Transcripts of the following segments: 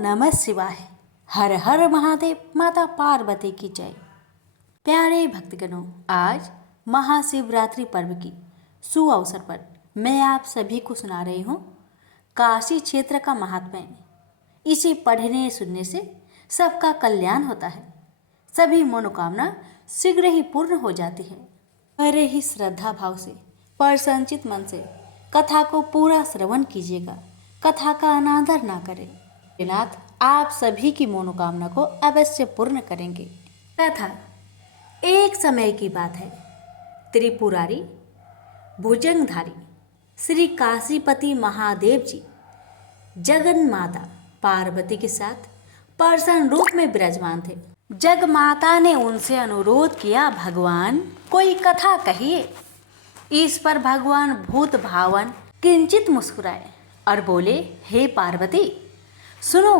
नमः शिवाय। हर हर महादेव। माता पार्वती की जय। प्यारे भक्तगणों, आज महाशिवरात्रि पर्व की सुअवसर पर मैं आप सभी को सुना रही हूँ काशी क्षेत्र का महात्म्य। इसे पढ़ने सुनने से सबका कल्याण होता है, सभी मनोकामना शीघ्र ही पूर्ण हो जाती है। बड़े ही श्रद्धा भाव से प्रसन्नचित मन से कथा को पूरा श्रवण कीजिएगा, कथा का अनादर ना करें। नाथ आप सभी की मनोकामना को अवश्य पूर्ण करेंगे। कथा। एक समय की बात है, त्रिपुरारी भुजंगधारी श्री काशीपति महादेव जी जगन माता पार्वती के साथ प्रसन्न रूप में विराजमान थे। जग माता ने उनसे अनुरोध किया, भगवान कोई कथा कहिए। इस पर भगवान भूत भावन किंचित मुस्कुराए और बोले, हे पार्वती सुनो,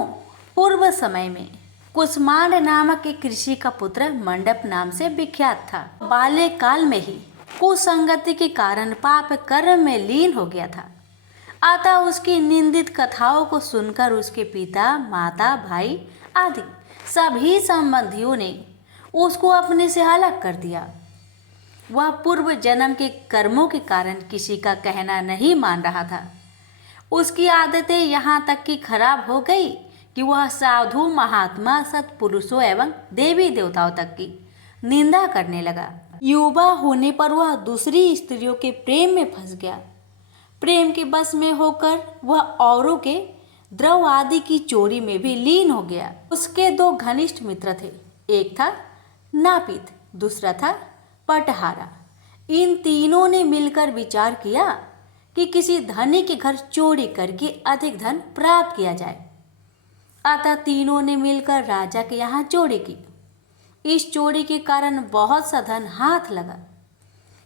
पूर्व समय में कुसमांड नामक एक ऋषि का पुत्र मंडप नाम से विख्यात था। बाल्यकाल में ही कुसंगति के कारण पाप कर्म में लीन हो गया था। अतः उसकी निंदित कथाओं को सुनकर उसके पिता, माता, भाई आदि सभी संबंधियों ने उसको अपने से अलग कर दिया। वह पूर्व जन्म के कर्मों के कारण किसी का कहना नहीं मान रहा था। उसकी आदतें यहाँ तक कि खराब हो गई कि वह साधु, महात्मा, सत्पुरुषों एवं देवी देवताओं तक की निंदा करने लगा। युवा होने पर वह दूसरी स्त्रियों के प्रेम में फंस गया। प्रेम के बस में होकर वह औरों के द्रव आदि की चोरी में भी लीन हो गया। उसके दो घनिष्ठ मित्र थे, एक था नापित, दूसरा था पटहारा। इन तीनों ने मिलकर विचार किया कि किसी धनी के घर चोरी करके अधिक धन प्राप्त किया जाए। अतः तीनों ने मिलकर राजा के यहाँ चोरी की। इस चोरी के कारण बहुत सा धन हाथ लगा।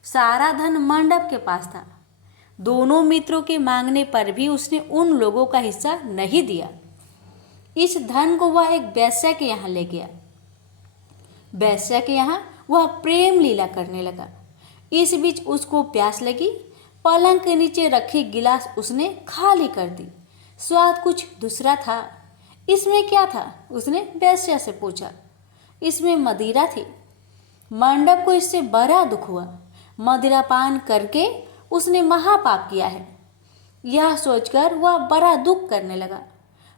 सारा धन मंडप के पास था। दोनों मित्रों के मांगने पर भी उसने उन लोगों का हिस्सा नहीं दिया। इस धन को वह एक वेश्या के यहाँ ले गया। वेश्या के यहाँ वह प्रेम लीला करने लगा। इस बीच उसको प्यास लगी। पलंग के नीचे रखी गिलास उसने खाली कर दी। स्वाद कुछ दूसरा था। इसमें क्या था? उसने वेश्या से पूछा। इसमें मदिरा थी। मंडप को इससे बड़ा दुख हुआ। मदिरा पान करके उसने महापाप किया है, यह सोचकर वह बड़ा दुख करने लगा।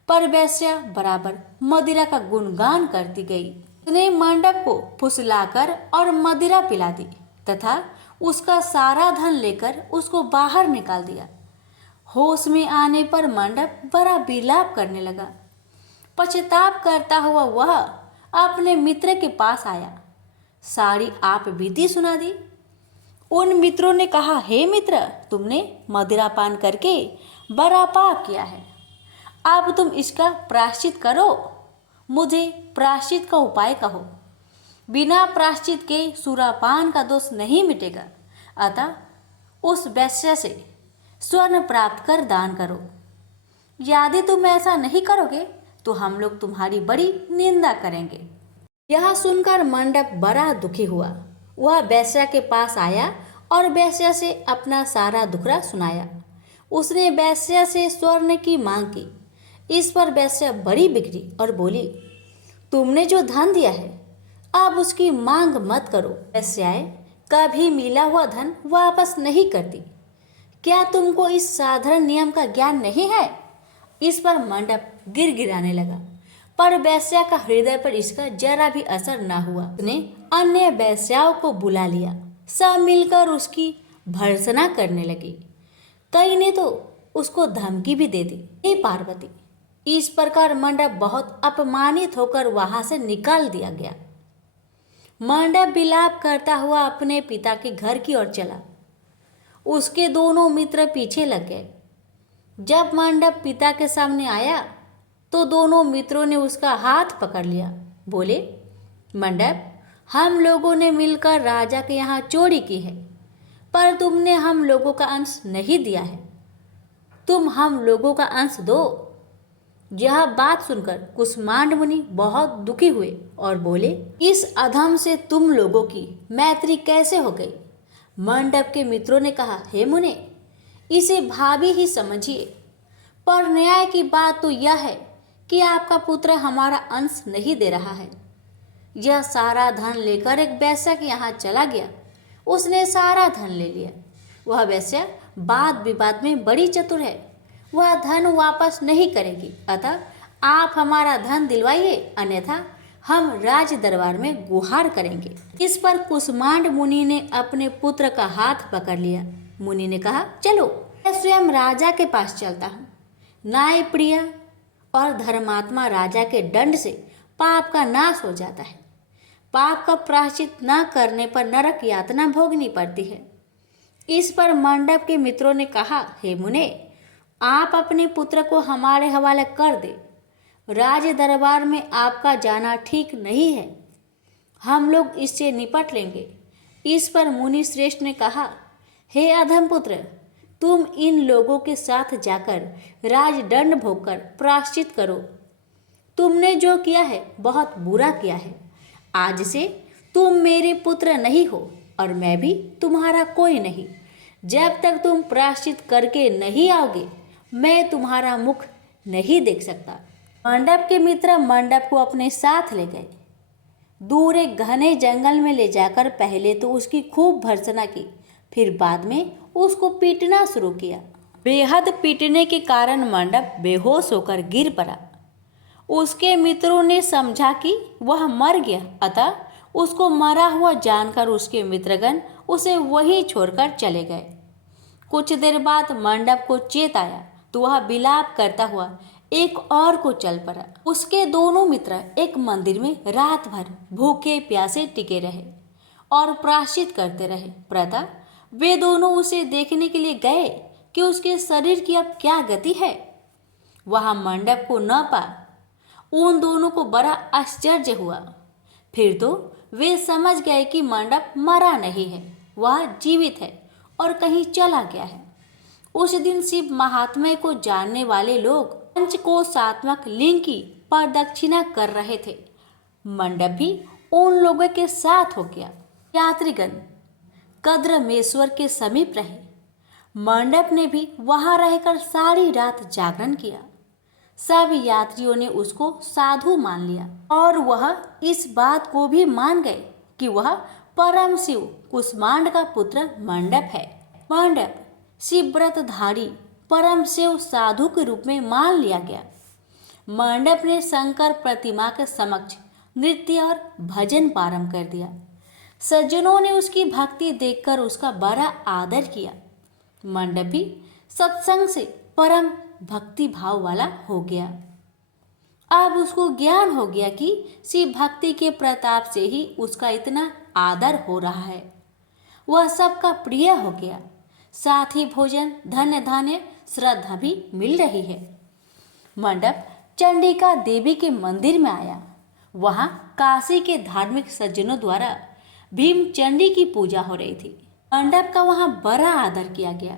पर वेश्या बराबर मदिरा का गुणगान करती गई। उसने मंडप को फुसलाकर और मदिरा पिला दी तथा उसका सारा धन लेकर उसको बाहर निकाल दिया। होश में आने पर मंडप बड़ा विलाप करने लगा। पश्चाताप करता हुआ वह अपने मित्र के पास आया। सारी आप बीती सुना दी। उन मित्रों ने कहा, हे मित्र, तुमने मदिरा पान करके बड़ा पाप किया है। अब तुम इसका प्रायश्चित करो। मुझे प्रायश्चित का उपाय कहो। बिना प्रायश्चित के सुरापान का दोष नहीं मिटेगा। अतः उस वेश्या से स्वर्ण प्राप्त कर दान करो। यदि तुम ऐसा नहीं करोगे तो हम लोग तुम्हारी बड़ी निंदा करेंगे। यह सुनकर मंडप बड़ा दुखी हुआ। वह वेश्या के पास आया और वेश्या से अपना सारा दुखड़ा सुनाया। उसने वेश्या से स्वर्ण की मांग की। इस पर वेश्या बड़ी बिगड़ी और बोली, तुमने जो धन दिया है अब उसकी मांग मत करो। वेश्याएं कभी मिला हुआ धन वापस नहीं करती। क्या तुमको इस साधारण नियम का ज्ञान नहीं है? इस पर मंडप गिड़गिड़ाने लगा, पर वेश्या का हृदय पर इसका जरा भी असर न हुआ। उसने अन्य वेश्याओं को बुला लिया। सब मिलकर उसकी भर्त्सना करने लगी। कई ने तो उसको धमकी भी दे दी। हे पार्वती, इस प्रकार मंडप बहुत अपमानित होकर वहां से निकाल दिया गया। मंडप विलाप करता हुआ अपने पिता के घर की ओर चला। उसके दोनों मित्र पीछे लग गए। जब मंडप पिता के सामने आया तो दोनों मित्रों ने उसका हाथ पकड़ लिया। बोले, मंडप, हम लोगों ने मिलकर राजा के यहाँ चोरी की है, पर तुमने हम लोगों का अंश नहीं दिया है। तुम हम लोगों का अंश दो। यह बात सुनकर कुसमांड मुनि बहुत दुखी हुए और बोले, इस अधम से तुम लोगों की मैत्री कैसे हो गई? मंडप के मित्रों ने कहा, हे मुने, इसे भाभी ही समझिए। पर न्याय की बात तो यह है कि आपका पुत्र हमारा अंश नहीं दे रहा है। यह सारा धन लेकर एक वेश्या के यहाँ चला गया। उसने सारा धन ले लिया। वह वेश्या वाद विवाद में बड़ी चतुर है। वह धन वापस नहीं करेगी। अतः आप हमारा धन दिलवाइए, अन्यथा हम राज दरबार में गुहार करेंगे। इस पर कुष्मांड मुनि ने अपने पुत्र का हाथ पकड़ लिया। मुनि ने कहा, चलो मैं स्वयं राजा के पास चलता हूँ। न्याय प्रिय और धर्मात्मा राजा के दंड से पाप का नाश हो जाता है। पाप का प्रायश्चित न करने पर नरक यातना भोगनी पड़ती है। इस पर मंडप के मित्रों ने कहा, हे मुने, आप अपने पुत्र को हमारे हवाले कर दे। राज दरबार में आपका जाना ठीक नहीं है। हम लोग इससे निपट लेंगे। इस पर मुनि श्रेष्ठ ने कहा, हे अधम पुत्र, तुम इन लोगों के साथ जाकर राजदंड भोगकर प्रायश्चित करो। तुमने जो किया है बहुत बुरा किया है। आज से तुम मेरे पुत्र नहीं हो और मैं भी तुम्हारा कोई नहीं। जब तक तुम प्रायश्चित करके नहीं आओगे, मैं तुम्हारा मुख नहीं देख सकता। मंडप के मित्र मंडप को अपने साथ ले गए। दूर एक घने जंगल में ले जाकर पहले तो उसकी खूब भर्त्सना की, फिर बाद में उसको पीटना शुरू किया। बेहद पीटने के कारण मंडप बेहोश होकर गिर पड़ा। उसके मित्रों ने समझा कि वह मर गया, अतः उसको मरा हुआ जानकर उसके मित्रगण उसे वहीं छोड़कर चले गए। कुछ देर बाद मंडप को चेत आया तो वह विलाप करता हुआ एक और को चल पड़ा। उसके दोनों मित्र एक मंदिर में रात भर भूखे प्यासे टिके रहे और प्रायश्चित करते रहे। प्रातः वे दोनों उसे देखने के लिए गए कि उसके शरीर की अब क्या गति है। वहां मंडप को न पा उन दोनों को बड़ा आश्चर्य हुआ। फिर तो वे समझ गए कि मंडप मरा नहीं है, वह जीवित है और कहीं चला गया है। उस दिन शिव महात्म्य को जानने वाले लोग पंचकोशात्मक लिंग की प्रदक्षिणा कर रहे थे। मंडप भी उन लोगों के साथ हो गया। यात्रीगण कद्रमेश्वर के समीप रहे। मंडप ने भी वहां रहकर सारी रात जागरण किया। सब यात्रियों ने उसको साधु मान लिया और वह इस बात को भी मान गए कि वह परम शिव कुष्मांड का पुत्र मंडप है। मंडप शिवव्रतधारी परम शिव साधु के रूप में मान लिया गया। मंडप ने शंकर प्रतिमा के समक्ष नृत्य और भजन प्रारंभ कर दिया। सज्जनों ने उसकी भक्ति देखकर उसका बड़ा आदर किया। मंडप भी सत्संग से परम भक्ति भाव वाला हो गया। अब उसको ज्ञान हो गया कि शिव भक्ति के प्रताप से ही उसका इतना आदर हो रहा है। वह सबका प्रिय हो गया। साथ ही भोजन, धन्य धान्य, श्रद्धा भी मिल रही है। मंडप चंडिका देवी के मंदिर में आया। वहां काशी के धार्मिक सज्जनों द्वारा भीम चंडी की पूजा हो रही थी। मंडप का वहां बड़ा आदर किया गया।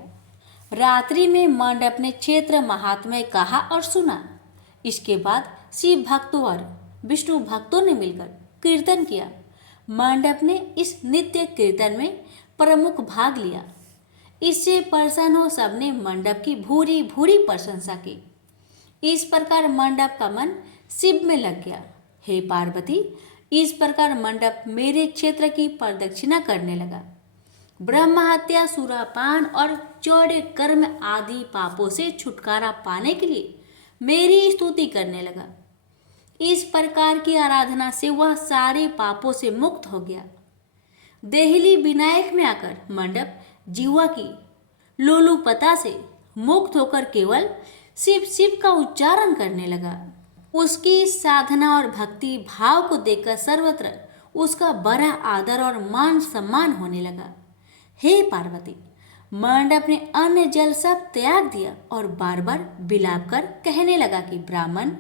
रात्रि में मंडप ने क्षेत्र महात्म्य कहा और सुना। इसके बाद शिव भक्तों और विष्णु भक्तों ने मिलकर कीर्तन किया। मंडप ने इस नित्य कीर्तन में प्रमुख भाग लिया। इससे प्रसन्न हो सबने मंडप की भूरी भूरी प्रशंसा की। इस प्रकार मंडप का मन शिव में लग गया। हे पार्वती, इस प्रकार मंडप मेरे क्षेत्र की प्रदक्षिणा करने लगा। ब्रह्म हत्या, सुरापान और चौड़े कर्म आदि पापों से छुटकारा पाने के लिए मेरी स्तुति करने लगा। इस प्रकार की आराधना से वह सारे पापों से मुक्त हो गया। देहली विनायक में आकर मंडप जीवा की लोलुपता से मुक्त होकर केवल शिव शिव का उच्चारण करने लगा। उसकी साधना और भक्ति भाव को देखकर सर्वत्र उसका बड़ा आदर और मान सम्मान होने लगा। हे पार्वती, मंडप ने अन्न जल सब त्याग दिया और बार बार विलाप कर कहने लगा कि ब्राह्मण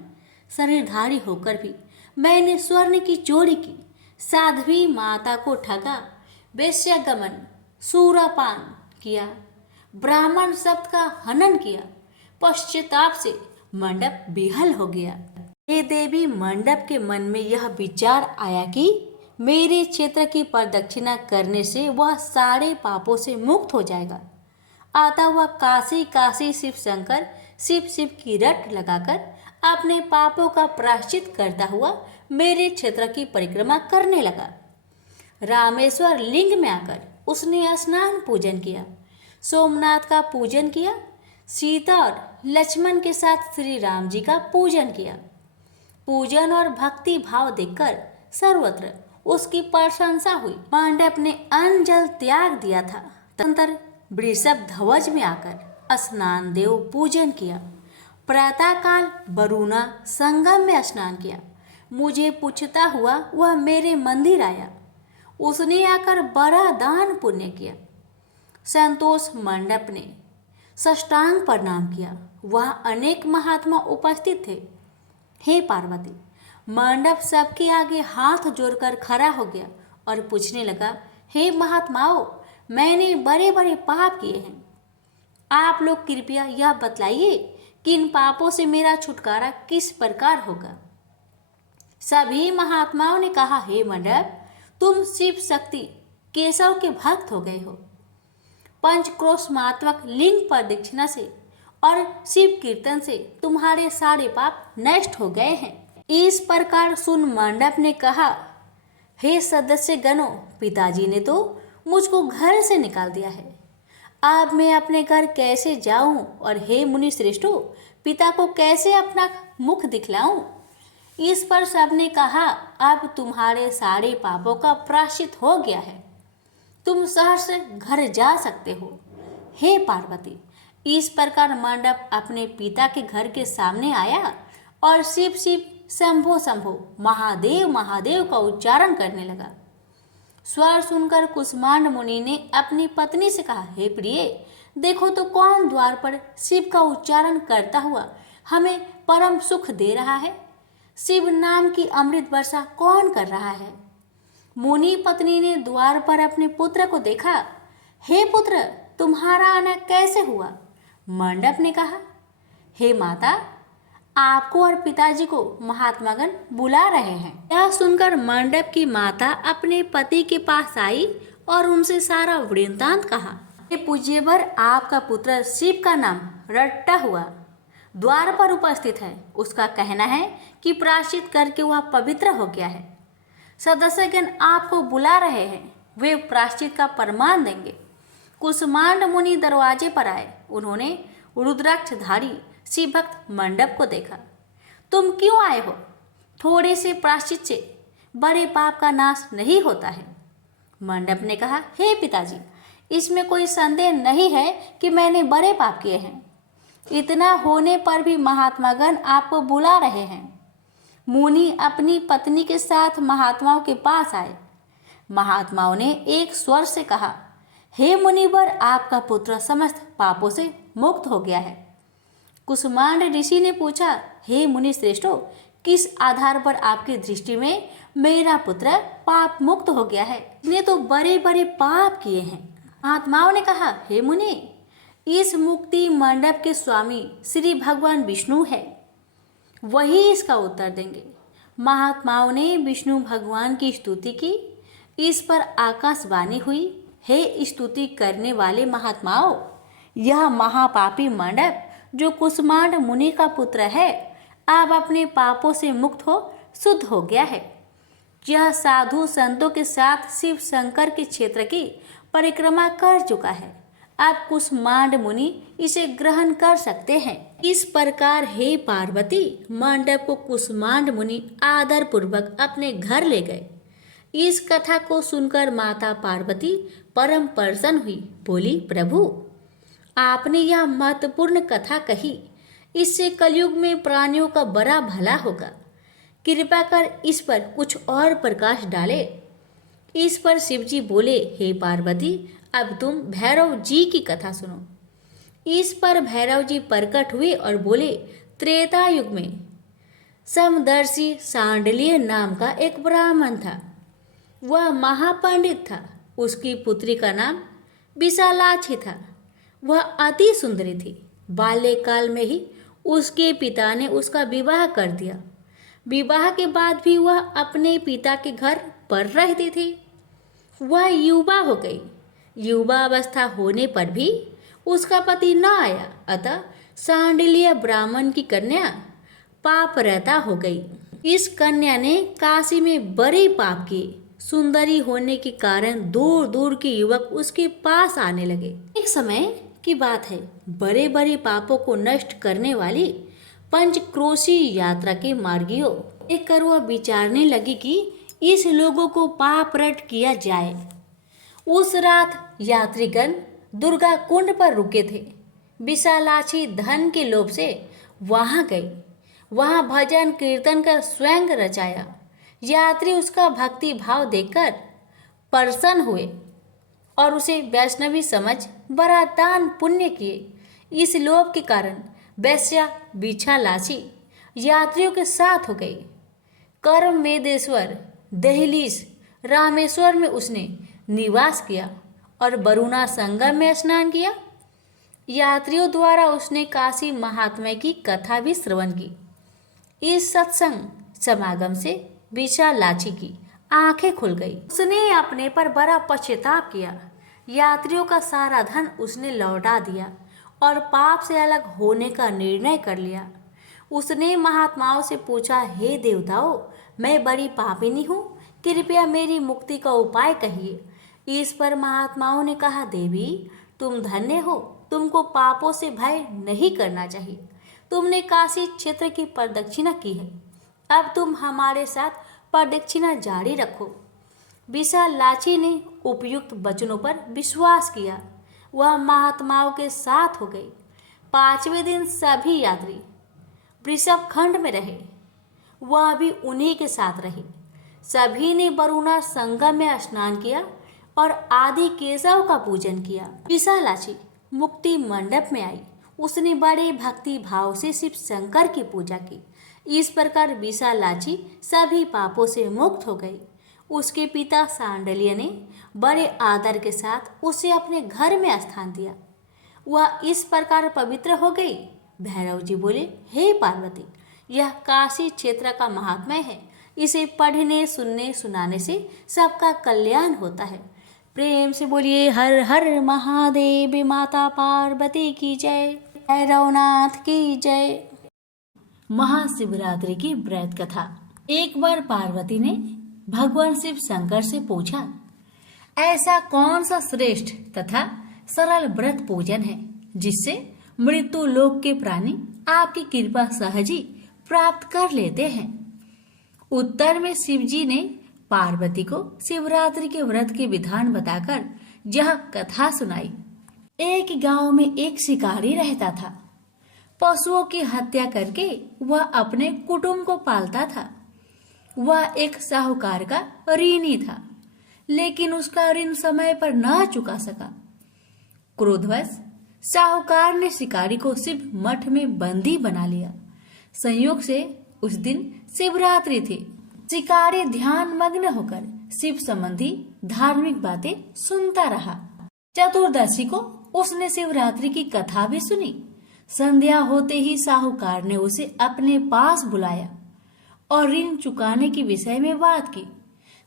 शरीरधारी होकर भी मैंने स्वर्ण की चोरी की, साध्वी माता को ठगा, वेश्यागमन, सूरापान किया, ब्राह्मण शब्द का हनन किया। पश्चाताप से मंडप विहल हो गया। हे देवी, मंडप के मन में यह विचार आया कि मेरे क्षेत्र की प्रदक्षिणा करने से वह सारे पापों से मुक्त हो जाएगा। अतः वह काशी काशी शिव शंकर शिव शिव की रट लगाकर अपने पापों का प्रायश्चित करता हुआ मेरे क्षेत्र की परिक्रमा करने लगा। रामेश्वर लिंग में आकर उसने स्नान पूजन किया, सोमनाथ का पूजन किया, सीता और लक्ष्मण के साथ श्री राम जी का पूजन किया। पूजन और भक्ति भाव देखकर सर्वत्र उसकी प्रशंसा हुई। पांडव ने अन्न जल त्याग दिया था। तदनंतर वृषभ ध्वज में आकर स्नान देव पूजन किया। प्रातःकाल वरुणा संगम में स्नान किया। मुझे पूछता हुआ वह मेरे मंदिर आया। उसने आकर बड़ा दान पुण्य किया। संतोष मंडप ने साष्टांग प्रणाम किया। वह अनेक महात्मा उपस्थित थे। हे पार्वती, मंडप सबके आगे हाथ जोड़कर खड़ा हो गया और पूछने लगा, हे महात्माओं, मैंने बड़े बड़े पाप किए हैं। आप लोग कृपया यह बतलाइए कि इन पापों से मेरा छुटकारा किस प्रकार होगा। सभी महात्माओं ने कहा, हे मंडप, तुम शिव शक्ति केशव के भक्त हो गए हो। पंचक्रोशमात्मक लिंग प्रदक्षिणा से और शिव कीर्तन से तुम्हारे सारे पाप नष्ट हो गए हैं। इस प्रकार सुन मंडप ने कहा, हे सदस्य गणों, पिताजी ने तो मुझको घर से निकाल दिया है। अब मैं अपने घर कैसे जाऊं और हे मुनि श्रेष्ठों, पिता को कैसे अपना मुख दिखलाऊं। इस पर सबने कहा, अब तुम्हारे सारे पापों का प्रायश्चित हो गया है, तुम सहर्ष घर जा सकते हो। हे पार्वती, इस प्रकार मंडप अपने पिता के घर के सामने आया और शिव शिव शंभो शंभो महादेव महादेव का उच्चारण करने लगा। स्वर सुनकर कुष्मांड मुनि ने अपनी पत्नी से कहा, हे प्रिय, देखो तो कौन द्वार पर शिव का उच्चारण करता हुआ हमें परम सुख दे रहा है। शिव नाम की अमृत वर्षा कौन कर रहा है। मुनि पत्नी ने द्वार पर अपने पुत्र को देखा। हे पुत्र, तुम्हारा आना कैसे हुआ। मंडप ने कहा, हे माता, आपको और पिताजी को महात्मागण बुला रहे हैं। यह सुनकर मंडप की माता अपने पति के पास आई और उनसे सारा वृत्तांत कहा। हे पूज्यवर, आपका पुत्र शिव का नाम रट्टा हुआ द्वार पर उपस्थित है। उसका कहना है कि प्रायश्चित करके वह पवित्र हो गया है। सदस्यगण आपको बुला रहे हैं, वे प्रायश्चित का प्रमाण देंगे। कुष्मांड मुनि दरवाजे पर आए। उन्होंने रुद्राक्षधारी शिव भक्त मंडप को देखा। तुम क्यों आए हो। थोड़े से प्रायश्चित से बड़े पाप का नाश नहीं होता है। मंडप ने कहा, हे पिताजी, इसमें कोई संदेह नहीं है कि मैंने बड़े पाप किए हैं। इतना होने पर भी महात्मागण आपको बुला रहे हैं। मुनि अपनी पत्नी के साथ महात्माओं के पास आए। महात्माओं ने एक स्वर से कहा, हे मुनिवर, आपका पुत्र समस्त पापों से मुक्त हो गया है। कुष्मांड ऋषि ने पूछा, हे मुनि श्रेष्ठों, किस आधार पर आपकी दृष्टि में मेरा पुत्र पाप मुक्त हो गया है। इसने तो बड़े बड़े पाप किए हैं। महात्माओं ने कहा, हे मुनि, इस मुक्ति मंडप के स्वामी श्री भगवान विष्णु है, वही इसका उत्तर देंगे। महात्माओं ने विष्णु भगवान की स्तुति की। इस पर आकाशवाणी हुई, हे स्तुति करने वाले महात्माओं, यह महापापी मंडप जो कुष्मांड मुनि का पुत्र है, अब अपने पापों से मुक्त हो शुद्ध हो गया है। यह साधु संतों के साथ शिव शंकर के क्षेत्र की परिक्रमा कर चुका है। अब कुष्मांड मुनि इसे ग्रहण कर सकते हैं। इस प्रकार हे पार्वती, मंडप को कुष्मांड मुनि आदर पूर्वक अपने घर ले गए। इस कथा को सुनकर माता पार्वती परम प्रसन्न हुई। बोली, प्रभु, आपने यह महत्वपूर्ण कथा कही, इससे कलयुग में प्राणियों का बड़ा भला होगा। कृपा कर इस पर कुछ और प्रकाश डाले। इस पर शिवजी बोले, हे पार्वती, अब तुम भैरव जी की कथा सुनो। इस पर भैरव जी प्रकट हुए और बोले, त्रेता युग में समदर्शी सांडल्य नाम का एक ब्राह्मण था। वह महापंडित था। उसकी पुत्री का नाम विशालाक्षी था। वह अति सुंदरी थी। बाल्यकाल में ही उसके पिता ने उसका विवाह कर दिया। विवाह के बाद भी वह अपने पिता के घर पर रहती थी। वह युवा हो गई। युवावस्था होने पर भी उसका पति न आया, अतः सांडिल्य ब्राह्मण की कन्या पाप रहता हो गई। इस कन्या ने काशी में बड़े पाप किए। सुंदरी होने के कारण दूर दूर के युवक उसके पास आने लगे। एक समय की बात है, बड़े बड़े पापों को नष्ट करने वाली पंचक्रोशी यात्रा के मार्गियों देखकर वह विचारने लगी कि इस लोगों को पाप रट किया जाए। उस रात यात्रीगण दुर्गा कुंड पर रुके थे। विशालाक्षी धन के लोभ से वहां गई। वहां भजन कीर्तन कर स्वयं रचाया। यात्री उसका भक्ति भाव देखकर प्रसन्न हुए और उसे वैष्णवी समझ बड़ा दान पुण्य किए। इस लोभ के कारण वैश्या विशालाक्षी यात्रियों के साथ हो गई। कर्म मेदेश्वर दहलीज रामेश्वर में उसने निवास किया और वरुणा संगम में स्नान किया। यात्रियों द्वारा उसने काशी महात्म्य की कथा भी श्रवण की। इस सत्संग समागम से विशालाक्षी की आंखें खुल गई। उसने अपने पर बड़ा पश्चाताप किया। यात्रियों का सारा धन उसने लौटा दिया और पाप से अलग होने का निर्णय कर लिया। उसने महात्माओं से पूछा, हे देवताओं, मैं बड़ी पापिनी हूँ, कृपया मेरी मुक्ति का उपाय कहिए। इस पर महात्माओं ने कहा, देवी तुम धन्य हो, तुमको पापों से भय नहीं करना चाहिए। तुमने काशी क्षेत्र की प्रदक्षिणा की है, अब तुम हमारे साथ प्रदक्षिणा जारी रखो। विशालाक्षी ने उपयुक्त वचनों पर विश्वास किया। वह महात्माओं के साथ हो गई। 5वें दिन सभी यात्री वृषभ खंड में रहे। वह भी उन्हीं के साथ रहे। सभी ने वरुणा संगम में स्नान किया और आदि केशव का पूजन किया। विशालाक्षी मुक्ति मंडप में आई। उसने बड़े भक्ति भाव से शिव शंकर की पूजा की। इस प्रकार विशालाक्षी सभी पापों से मुक्त हो गई। उसके पिता सांडल्य ने बड़े आदर के साथ उसे अपने घर में स्थान दिया। वह इस प्रकार पवित्र हो गई। भैरव जी बोले, हे पार्वती, यह काशी क्षेत्र का महात्म्य है। इसे पढ़ने सुनने सुनाने से सबका कल्याण होता है। प्रेम से बोलिए हर हर महादेव, माता पार्वती की जय, भैरवनाथ की जय। महाशिवरात्रि की व्रत कथा। एक बार पार्वती ने भगवान शिव शंकर से पूछा, ऐसा कौन सा श्रेष्ठ तथा सरल व्रत पूजन है जिससे मृत्यु लोक के प्राणी आपकी कृपा सहज ही प्राप्त कर लेते हैं। उत्तर में शिवजी ने पार्वती को शिवरात्रि के व्रत के विधान बताकर यह कथा सुनाई। एक गांव में एक शिकारी रहता था। पशुओं की हत्या करके वह अपने कुटुंब को पालता था। वह एक साहूकार का ऋणी था, लेकिन उसका ऋण समय पर न चुका सका। क्रोधवश साहूकार ने शिकारी को शिव मठ में बंदी बना लिया। संयोग से उस दिन शिवरात्रि थी। शिकारी ध्यान मग्न होकर शिव संबंधी धार्मिक बातें सुनता रहा। चतुर्दशी को उसने शिवरात्रि की कथा भी सुनी। संध्या होते ही साहूकार ने उसे अपने पास बुलाया और ऋण चुकाने के विषय में बात की।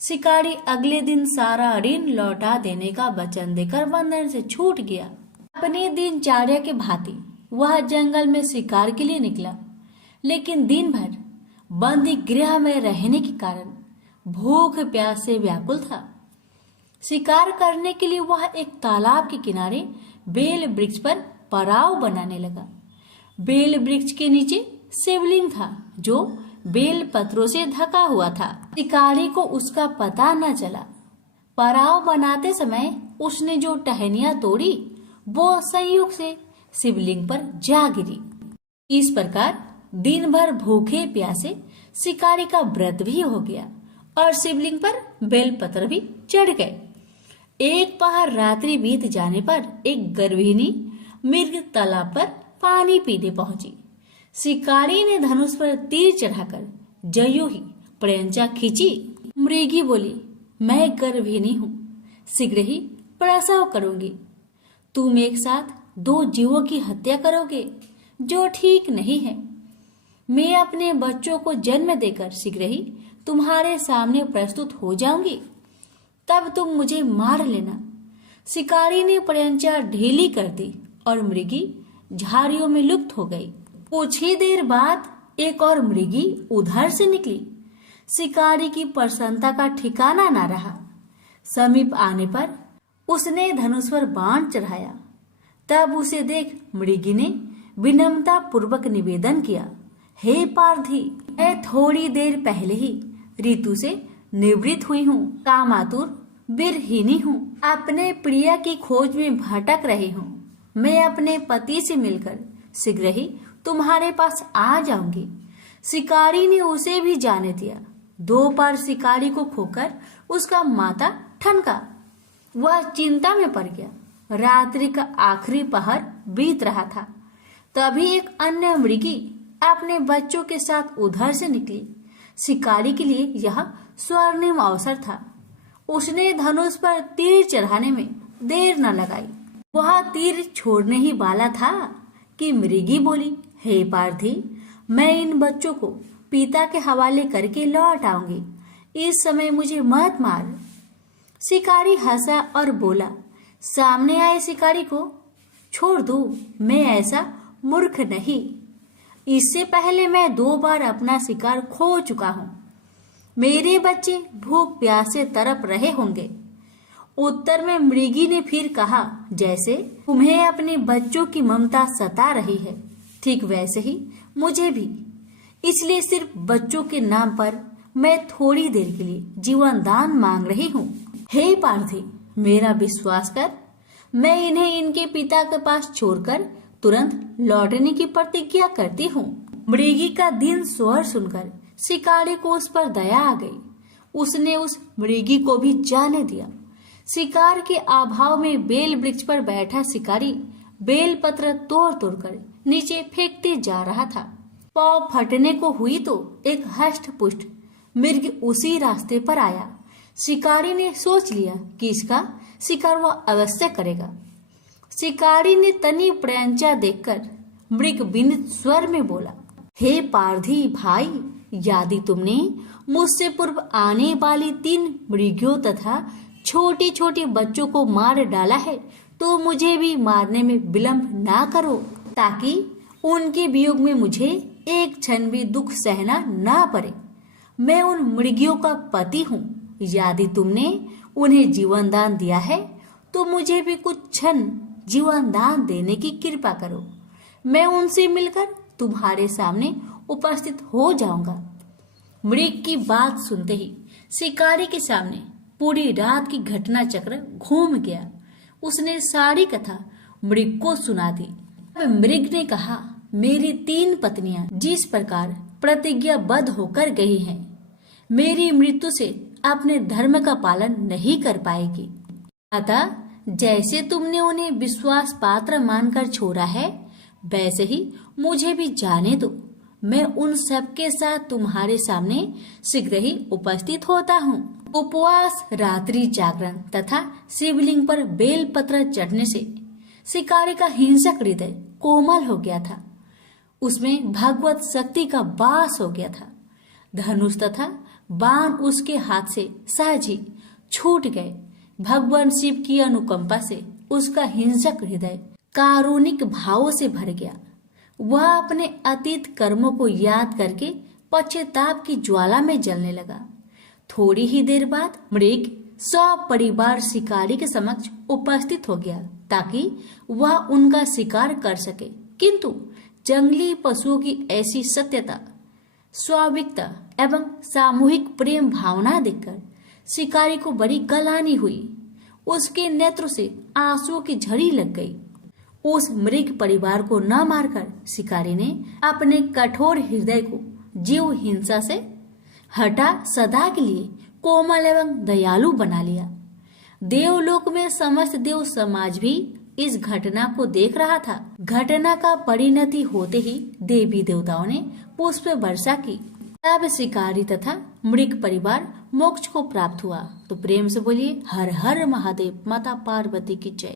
शिकारी अगले दिन सारा ऋण लौटा देने का वचन देकर बंधन से छूट गया। अपने दिनचर्या के भांति वह जंगल में शिकार के लिए निकला, लेकिन दिन भर बंदी गृह में रहने के कारण भूख प्यास से व्याकुल था। शिकार करने के लिए वह एक तालाब के किनारे बेल वृक्ष पर पड़ाव बनाने लगा। बेल वृक्ष के नीचे शिवलिंग था जो बेल पत्रों से ढका हुआ था। शिकारी को उसका पता न चला। पड़ाव बनाते समय उसने जो टहनियां तोड़ी वो संयोग से शिवलिंग पर जा गिरी। इस प्रकार दिन भर भूखे प्यासे शिकारी का व्रत भी हो गया और शिवलिंग पर बेलपत्र भी चढ़ गए। एक पहर रात्रि बीत जाने पर एक गर्भिणी मृग तालाब पर पानी पीने पहुंची। शिकारी ने धनुष पर तीर चढ़ाकर जयो ही प्रयंचा खींची। मृगी बोली, मैं गर्भिणी हूँ, शीघ्र ही प्रसव करूंगी। तुम एक साथ 2 जीवों की हत्या करोगे, जो ठीक नहीं है। मैं अपने बच्चों को जन्म देकर शीघ्र ही तुम्हारे सामने प्रस्तुत हो जाऊंगी, तब तुम मुझे मार लेना। शिकारी ने प्रयंचा ढीली कर दी और मृगी झाड़ियों में लुप्त हो गई। कुछ ही देर बाद एक और मृगी उधर से निकली। शिकारी की प्रसन्नता का ठिकाना ना रहा। समीप आने पर उसने धनुष पर बाण चढ़ाया। तब उसे देख मृगी ने विनम्रता पूर्वक निवेदन किया, हे पारधी, मैं थोड़ी देर पहले ही ऋतु से निवृत्त हुई हूँ, कामातुर वीरहीनी हूँ, अपने प्रिय की खोज में भटक रही हूँ। मैं अपने पति से मिलकर शीघ्र ही तुम्हारे पास आ जाऊंगी। शिकारी ने उसे भी जाने दिया। 2 बार शिकारी को खोकर उसका माथा ठनका। वह चिंता में पड़ गया। रात्रि का आखिरी पहर बीत रहा था। तभी एक अन्य मृगी अपने बच्चों के साथ उधर से निकली। शिकारी के लिए यह स्वर्णिम अवसर था। उसने धनुष पर तीर चढ़ाने में देर न लगाई। वह तीर छोड़ने ही वाला था कि मृगी बोली, हे पारधी, मैं इन बच्चों को पिता के हवाले करके लौट आऊंगी। इस समय मुझे मत मार। शिकारी हंसा और बोला, सामने आए शिकारी को छोड़ दो, मैं ऐसा मूर्ख नहीं। इससे पहले मैं 2 बार अपना शिकार खो चुका हूँ। मेरे बच्चे भूख प्यास से तड़प रहे होंगे। उत्तर में मृगी ने फिर कहा, जैसे तुम्हें अपने बच्चों की ममता सता रही है, ठीक वैसे ही मुझे भी। इसलिए सिर्फ बच्चों के नाम पर मैं थोड़ी देर के लिए जीवन दान मांग रही हूँ। हे पारधी, मेरा विश्वास कर, मैं इन्हें इनके पिता के पास छोड़कर तुरंत लौटने की प्रतिज्ञा करती हूँ। मृगी का दीन स्वर सुनकर शिकारी को उस पर दया आ गई। उसने उस मृगी को भी जाने दिया। शिकार के अभाव में बेल वृक्ष पर बैठा शिकारी बेल पत्र तोड़ तोड़ कर नीचे फेंकते जा रहा था। पाँव फटने को हुई तो एक हष्ट पुष्ट मृग उसी रास्ते पर आया। शिकारी ने सोच लिया कि इसका शिकार वह अवश्य करेगा। शिकारी ने तनी प्रयंचा देखकर मृग विनीत स्वर में बोला, हे पारधी भाई, यदि तुमने मुझसे पूर्व आने वाली 3 मृगियों तथा छोटे छोटे बच्चों को मार डाला है तो मुझे भी मारने में विलंब ना करो, ताकि उनके वियोग में मुझे एक क्षण भी दुख सहना ना पड़े। मैं उन मृगियों का पति हूँ। यदि तुमने उन्हें जीवन दान दिया है तो मुझे भी कुछ क्षण जीवन दान देने की कृपा करो। मैं उनसे मिलकर तुम्हारे सामने उपस्थित हो जाऊंगा। मृग की बात सुनते ही शिकारी के सामने पूरी रात की घटना चक्र घूम गया। उसने सारी कथा मृग को सुना दी। अब मृग ने कहा, मेरी 3 पत्नियां जिस प्रकार प्रतिज्ञाबद्ध होकर गई हैं, मेरी मृत्यु से अपने धर्म का पालन नहीं कर पाएगी। अतः जैसे तुमने उन्हें विश्वास पात्र मानकर छोड़ा है, वैसे ही मुझे भी जाने दो। मैं उन सबके साथ तुम्हारे सामने शीघ्र ही उपस्थित होता हूँ। उपवास, रात्रि जागरण तथा शिवलिंग पर बेल पत्र चढ़ने से शिकारी का हिंसक हृदय कोमल हो गया था। उसमें भगवत शक्ति का वास हो गया था। धनुष तथा बाण उसके हाथ से सहज ही छूट गए। भगवान शिव की अनुकंपा से उसका हिंसक हृदय कारुणिक भावों से भर गया। वह अपने अतीत कर्मों को याद करके पश्चाताप की ज्वाला में जलने लगा। थोड़ी ही देर बाद मृग सपरिवार शिकारी के समक्ष उपस्थित हो गया ताकि वह उनका शिकार कर सके। किंतु जंगली पशुओं की ऐसी सत्यता, स्वाभाविकता एवं सामूहिक प्रेम भावना देखकर शिकारी को बड़ी गलानी हुई। उसके नेत्रों से आंसुओं की झड़ी लग गई। उस मृग परिवार को न मारकर शिकारी ने अपने कठोर हृदय को जीव हिंसा से हटा सदा के लिए कोमल एवं दयालु बना लिया। देवलोक में समस्त देव समाज भी इस घटना को देख रहा था। घटना का परिणति होते ही देवी देवताओं ने पुष्प वर्षा की। तब शिकारी तथा मृग परिवार मोक्ष को प्राप्त हुआ। तो प्रेम से बोलिए, हर हर महादेव, माता पार्वती की जय।